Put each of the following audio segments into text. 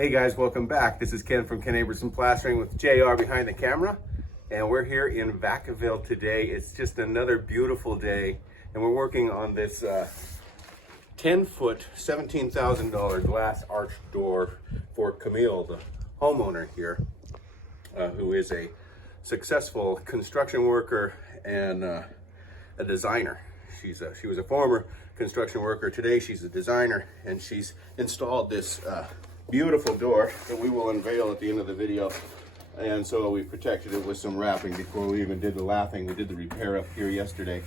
Hey guys, welcome back. This is Ken from Ken Aberson Plastering with JR behind the camera. And we're here in Vacaville today. It's just another beautiful day. And we're working on this 10-foot, $17,000 glass arch door for Camille, the homeowner here, who is a successful construction worker and a designer. She was a former construction worker. Today she's a designer, and she's installed this beautiful door that we will unveil at the end of the video. And so we protected it with some wrapping before we even did the lathing. We did the repair up here yesterday.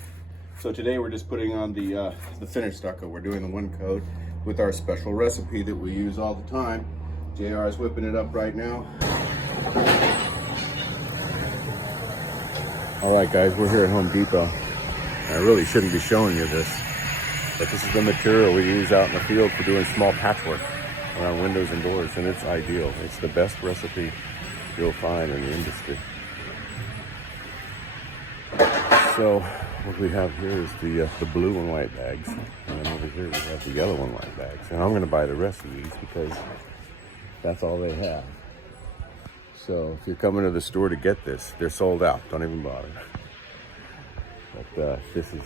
So today we're just putting on the finished stucco. We're doing the one coat with our special recipe that we use all the time. JR is whipping it up right now. All right guys, we're here at Home Depot. I really shouldn't be showing you this, but this is the material we use out in the field for doing small patchwork around windows and doors, and it's ideal. It's the best recipe you'll find in the industry. So what we have here is the blue and white bags, and then over here we have the yellow and white bags. And I'm going to buy the rest of these because that's all they have. So if you're coming to the store to get this, they're sold out. Don't even bother. But this is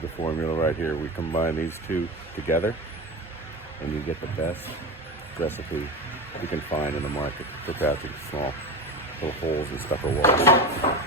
the formula right here. We combine these two together, and you get the best recipe you can find in the market for patching small little holes in stucco walls.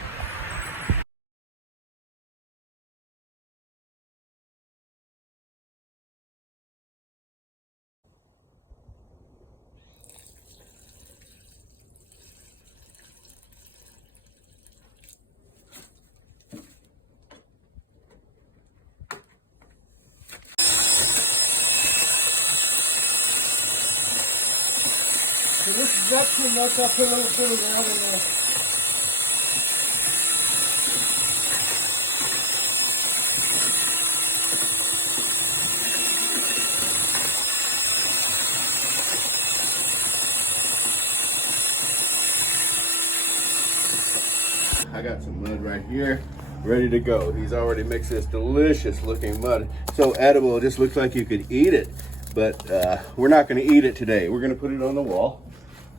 So this is not too much. I'll put a little bit of water in there. I got some mud right here, ready to go. He's already mixed this delicious looking mud. So edible, it just looks like you could eat it. But we're not gonna eat it today. We're gonna put it on the wall.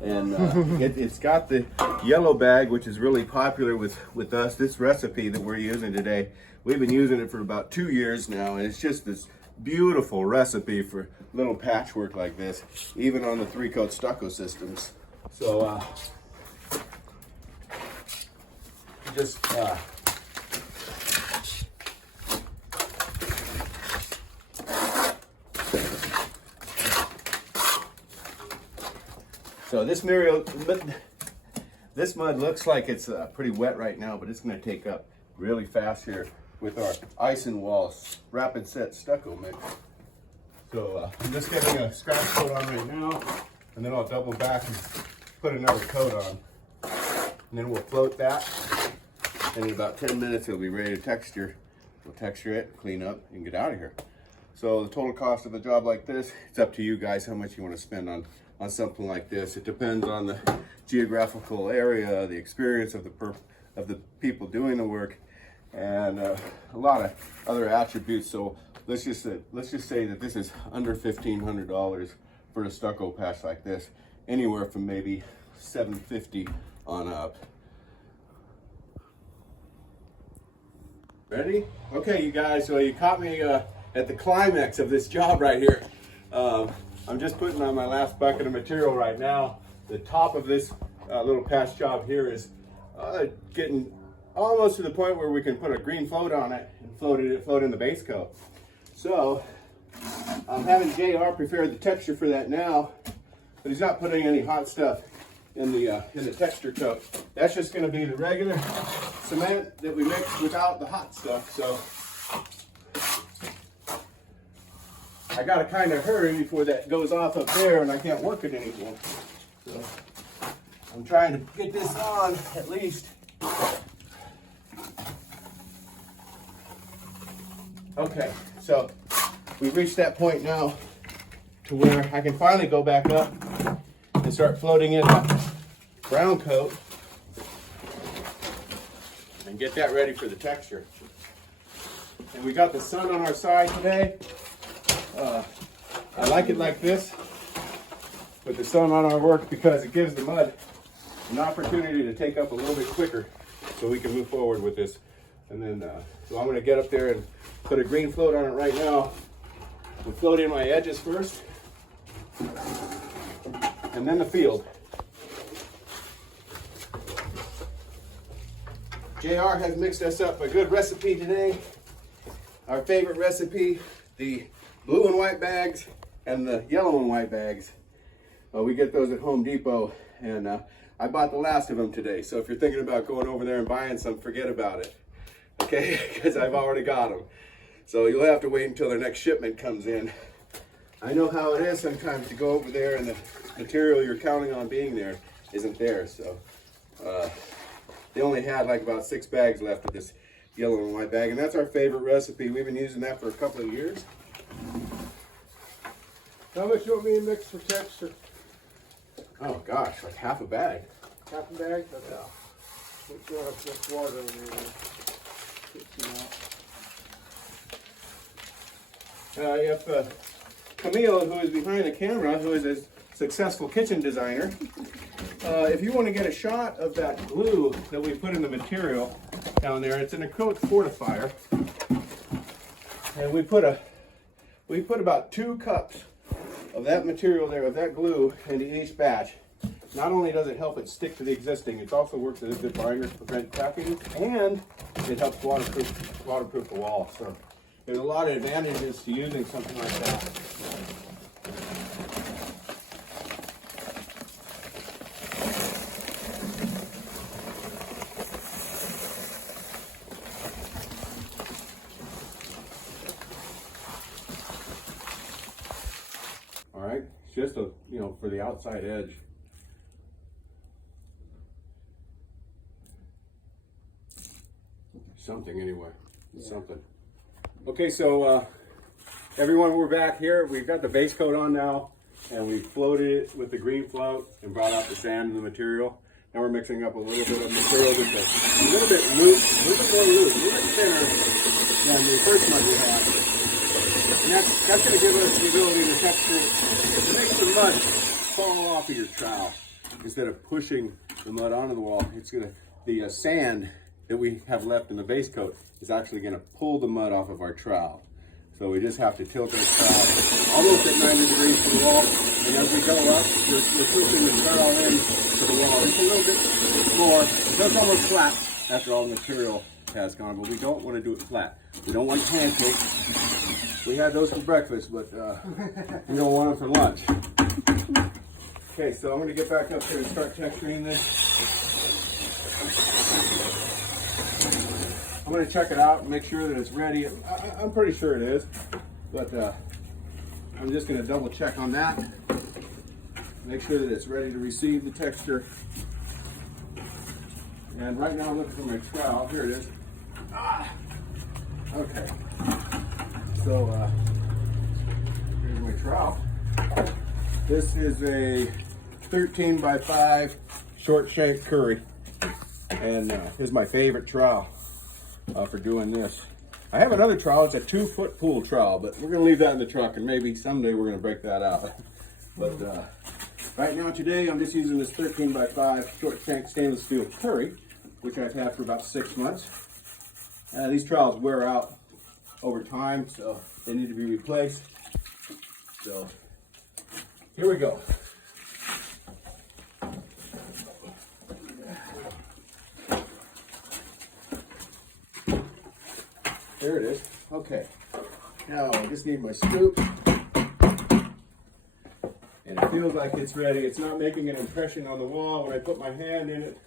And it's got the yellow bag, which is really popular with us. This recipe that we're using today, we've been using it for about 2 years now, and it's just this beautiful recipe for little patchwork like this, even on the 3-coat stucco systems. So just so this mud looks like it's pretty wet right now, but it's going to take up really fast here with our ice and walls rapid set stucco mix. So I'm just getting a scratch coat on right now, and then I'll double back and put another coat on, and then we'll float that, and in about 10 minutes it'll be ready to texture. We'll texture it, clean up, and get out of here. So the total cost of a job like this, it's up to you guys how much you want to spend on something like this. It depends on the geographical area, the experience of the people doing the work, and a lot of other attributes. So let's just say that this is under $1,500 for a stucco patch like this, anywhere from maybe $750 on up. Ready? Okay, you guys. So you caught me at the climax of this job right here. I'm just putting on my last bucket of material right now. The top of this little patch job here is getting almost to the point where we can put a green float on it and float in the base coat. So I'm having JR prepare the texture for that now, but he's not putting any hot stuff in the texture coat. That's just going to be the regular cement that we mix without the hot stuff. So I gotta kind of hurry before that goes off up there and I can't work it anymore. So I'm trying to get this on at least. Okay, so we've reached that point now to where I can finally go back up and start floating in that brown coat and get that ready for the texture. And we got the sun on our side today. I like it like this. with the sun on our work because it gives the mud an opportunity to take up a little bit quicker so we can move forward with this. And then, so I'm gonna get up there and put a green float on it right now. We'll float in my edges first, and then the field. JR has mixed us up a good recipe today. Our favorite recipe, the blue and white bags and the yellow and white bags. We get those at Home Depot, and I bought the last of them today. So if you're thinking about going over there and buying some, forget about it, okay? Because I've already got them. So you'll have to wait until their next shipment comes in. I know how it is sometimes to go over there and the material you're counting on being there isn't there. So they only had like about 6 bags left of this yellow and white bag, and that's our favorite recipe. We've been using that for a couple of years. How much you want me to mix for texture? Oh gosh, like half a bag. Half a bag? Yeah. Let's go have some water in there. Get some out. If Camille, who is behind the camera, who is a successful kitchen designer, if you want to get a shot of that glue that we put in the material down there, it's an acrylic fortifier, and we put about 2 cups of that material there, of that glue, into each batch. Not only does it help it stick to the existing, it also works as a binder to prevent cracking, and it helps waterproof the wall. So there's a lot of advantages to using something like that. All right, it's just a, for the outside edge. Something anyway, something. Okay, so everyone, we're back here. We've got the base coat on now, and we floated it with the green float and brought out the sand and the material. Now we're mixing up a little bit of material with a little bit loose, a little bit more loose, a little bit thinner than the first mud we had. And that's going to give us the ability to texture, to make the mud fall off of your trowel. Instead of pushing the mud onto the wall, it's going to, the sand that we have left in the base coat is actually going to pull the mud off of our trowel. So we just have to tilt our trowel almost at 90 degrees to the wall, and as we go up, we're pushing the trowel in to the wall. It's a little bit more, it's almost flat after all the material has gone, but we don't want to do it flat. We don't want pancakes. We had those for breakfast, but we don't want them for lunch. Okay, so I'm going to get back up here and start texturing this. I'm going to check it out and make sure that it's ready. I'm pretty sure it is, but I'm just going to double check on that. Make sure that it's ready to receive the texture. And right now I'm looking for my trowel. Here it is. Okay. So here's my trowel. This is a 13 by 5 short shank curry. And here's my favorite trowel for doing this. I have another trowel. It's a 2-foot pool trowel, but we're going to leave that in the truck, and maybe someday we're going to break that out. But right now, today, I'm just using this 13 by 5 short shank stainless steel curry, which I've had for about 6 months. These trowels wear out over time, so they need to be replaced. So here we go. There it is. Okay. Now I just need my scoop. And it feels like it's ready. It's not making an impression on the wall. When I put my hand in it,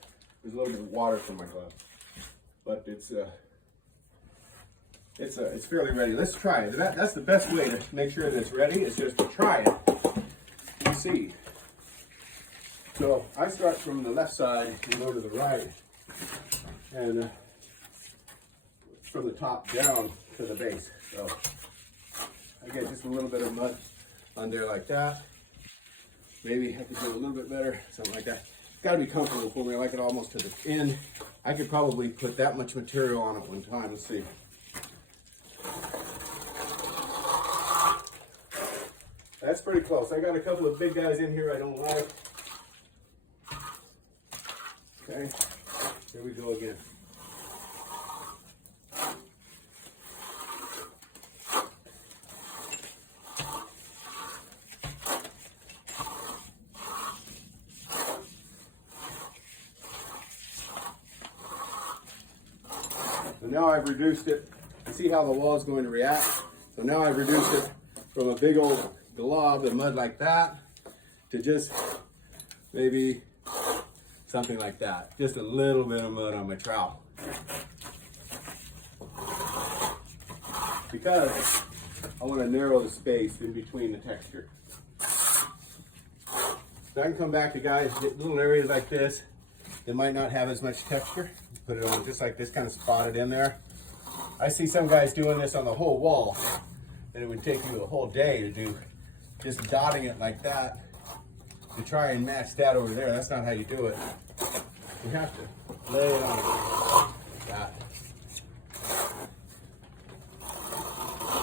there's a little bit of water from my glove. But it's fairly ready. Let's try it. That's the best way to make sure that it's ready, is just to try it and see. So I start from the left side and go to the right. And from the top down to the base. So I get just a little bit of mud on there like that. Maybe I could do a little bit better, something like that. It's got to be comfortable for me. I like it almost to the end. I could probably put that much material on at one time. Let's see. That's pretty close. I got a couple of big guys in here I don't like. Okay, here we go again. So now I've reduced it. See how the wall is going to react? So now I've reduced it from a big old glob of mud like that to just maybe something like that. Just a little bit of mud on my trowel. Because I want to narrow the space in between the texture. So I can come back to guys, little areas like this that might not have as much texture. Put it on just like this, kind of spot it in there. I see some guys doing this on the whole wall, and it would take you a whole day to do just dotting it like that to try and match that over there. That's not how you do it. You have to lay it on like that.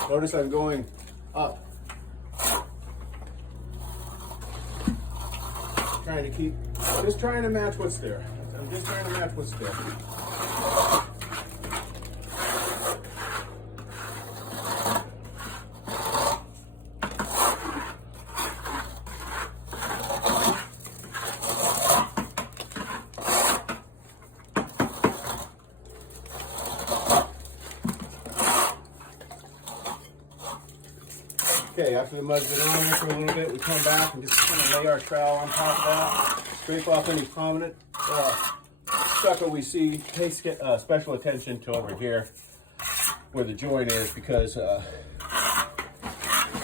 Notice I'm going up. Just trying to match what's there. I'm just trying to match what's there. Okay, after the mud's been on there for a little bit, we come back and just kind of lay our trowel on top of that, scrape off any prominent stucco we see. Pay special attention to over here where the joint is, because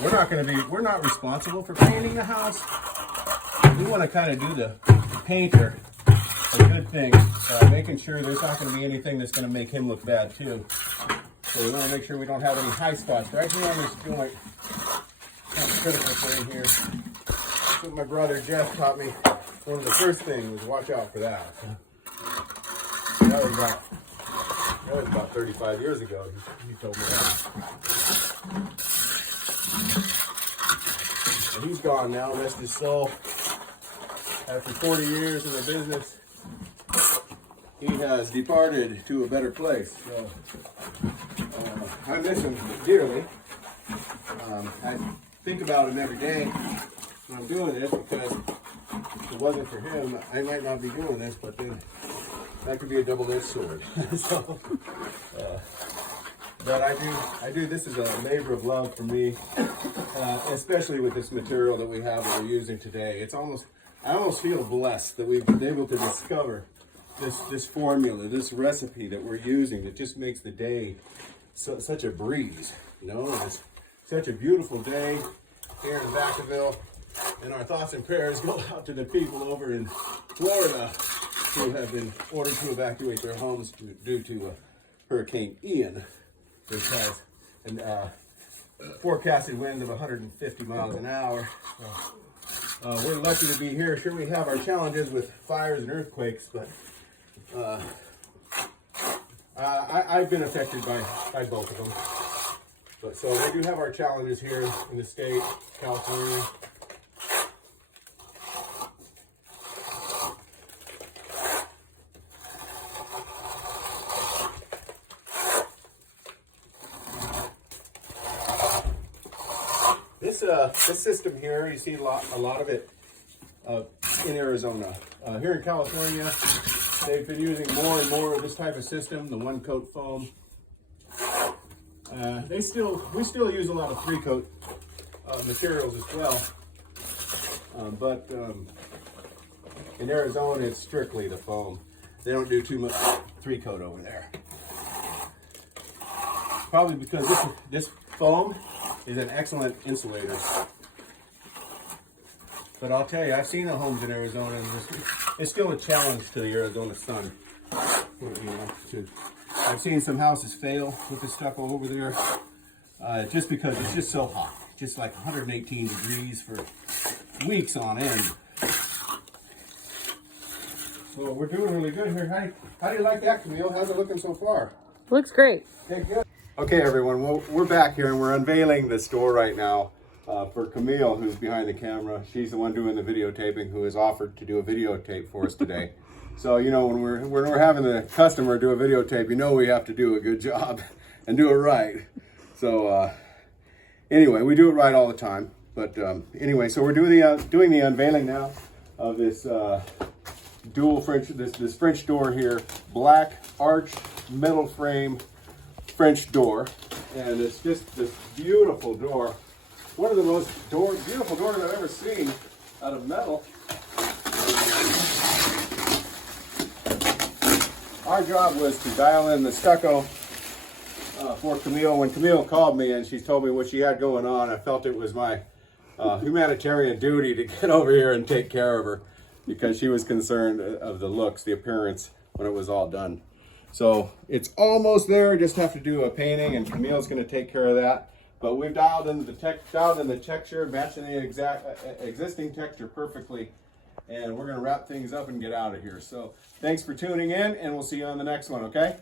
we're not responsible for painting the house. We want to kind of do the painter a good thing, making sure there's not going to be anything that's going to make him look bad too. So we want to make sure we don't have any high spots right here on this joint. That's critical thing here. That's what my brother Jeff taught me. One of the first things was watch out for that. That was about 35 years ago. He told me that. And he's gone now, rest his soul. After 40 years in the business, he has departed to a better place. So I miss him dearly. I think about him every day when I'm doing this, because if it wasn't for him, I might not be doing this, but then that could be a double-edged sword. So, but I do, this is a labor of love for me, especially with this material that we have that we're using today. I almost feel blessed that we've been able to discover this formula, this recipe that we're using that just makes the day such a breeze, you know. It's such a beautiful day here in Vacaville, and our thoughts and prayers go out to the people over in Florida who have been ordered to evacuate their homes due to Hurricane Ian, which has forecasted winds of 150 miles an hour. We're lucky to be here. Sure, we have our challenges with fires and earthquakes, but I've been affected by both of them. But so we do have our challenges here in the state, California. This system here, you see a lot of it in Arizona. Here in California, they've been using more and more of this type of system, the one coat foam. We still use a lot of three coat materials as well, but in Arizona it's strictly the foam. They don't do too much three coat over there. Probably because this foam is an excellent insulator. But I'll tell you, I've seen the homes in Arizona, and it's still a challenge to the Arizona sun. You know, I've seen some houses fail with the stucco over there, just because it's just so hot, just like 118 degrees for weeks on end. So we're doing really good here. How do you like that, Camille? How's it looking so far? Looks great. Okay, good. Okay, everyone. Well, we're back here and we're unveiling the store right now. for Camille, who's behind the camera. She's the one doing the videotaping, who has offered to do a videotape for us today. So, you know, when we're having the customer do a videotape, you know we have to do a good job and do it right. So, anyway, we do it right all the time. But anyway, so we're doing the unveiling now of this dual French, this French door here, black arched metal frame French door, and it's just this beautiful door. One of the most beautiful doors I've ever seen out of metal. Our job was to dial in the stucco for Camille. When Camille called me and she told me what she had going on, I felt it was my humanitarian duty to get over here and take care of her, because she was concerned of the looks, the appearance when it was all done. So it's almost there. Just have to do a painting, and Camille's going to take care of that. But we've dialed in the texture, matching the exact existing texture perfectly, and we're going to wrap things up and get out of here. So thanks for tuning in, and we'll see you on the next one. Okay.